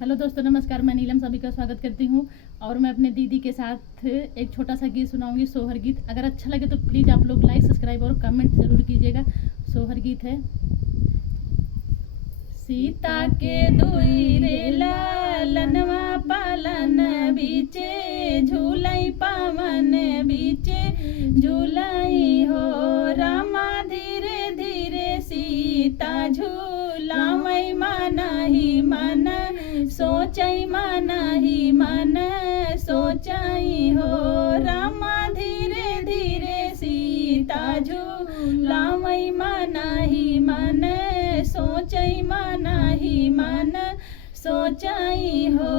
Hello दोस्तों, नमस्कार। मैं नीलम सभी का स्वागत करती हूँ और मैं अपने दीदी के साथ एक छोटा सा गीत सुनाऊंगी, सोहर गीत। अगर अच्छा लगे तो प्लीज़ आप लोग लाइक, सब्सक्राइब और कमेंट जरूर कीजिएगा। सोहर गीत है। सीता के दुई रे लालनवा पालन बीचे, झूलई पावन बीचे झूलई हो। रामा धीरे धीरे सीता झूलावई मानहि मन, सोचई मानहि मन सोचई हो। रामा धीरे धीरे सीता झूलावई मानहि मन, सोचई मानहि मन सोचई हो।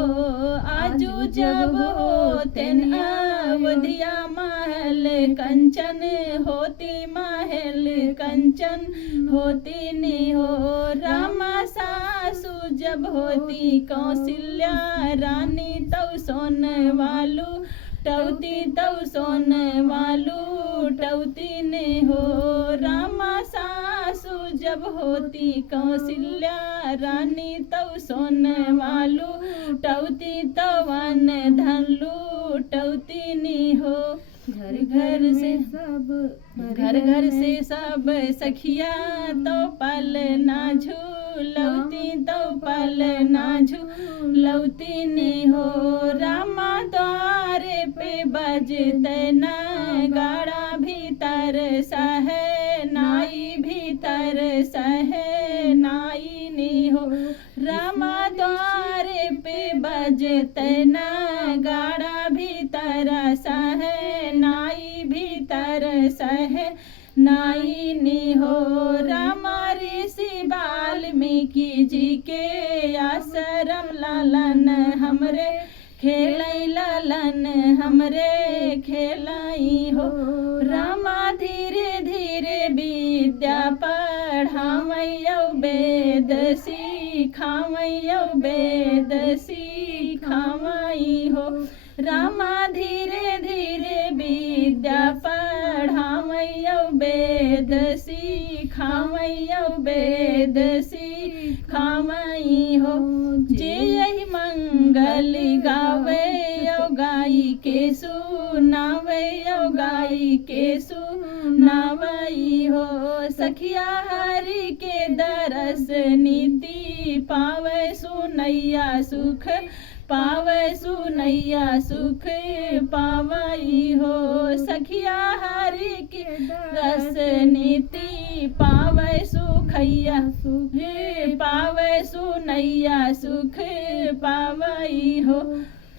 आजू जब हो तेन अवधिया महल कंचन होती, महल कंचन होती नि हो। रामा सासु जब होती कौशल्या रानी, तव सोन वालू टवती, तव सोन वालू टवती ने हो। रामा सासु जब होती कौशल्या रानी, तव सोन वालू टवती, तवन धन लूटवती नी हो। घर घर से सब सखिया तो पल ना झूलवती, तो पल ना झूलवती नी हो। रामा द्वारे पे बजते न गाड़ा, भीतर सहे नाई, भीतर सहे नाई नी हो। रामा द्वारे पे बजते न गाड़ा, भीतर सहे नाई, भीतर सहे नाई नी हो। रामा ऋषि वाल्मीकि जी के आश्रम लालन हमरे खेलई, लालन हमरे खेलई हो। रामा धीरे धीरे विद्या पढ़ावैयो, वेद सिखावैयो, वेद सिखावई हो। रामा धीरे धीरे विद्या पढ़ावैयो, वेद सिखावैयो, वेद सिखावई हो। जे यही मंगल गावे गाई के सुनावे, गाई के सुनावई हो। सखिया हरि के दरस नीति पावे, सुनैया सुख पावे, सुनैया सुख पावई हो। सखिया हरि के रस नीति पावे, सुखैया सुख पावे, सुनैया सुख पावई हो।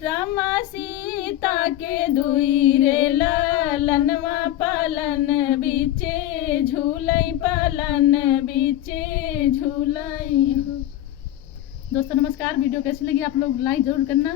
रामा सीता के दुई रे लालनवा पालन बीचे, झूलई पालन बीचे झूलई हो। दोस्तों नमस्कार। वीडियो कैसी लगी आप लोग लाइक जरूर करना।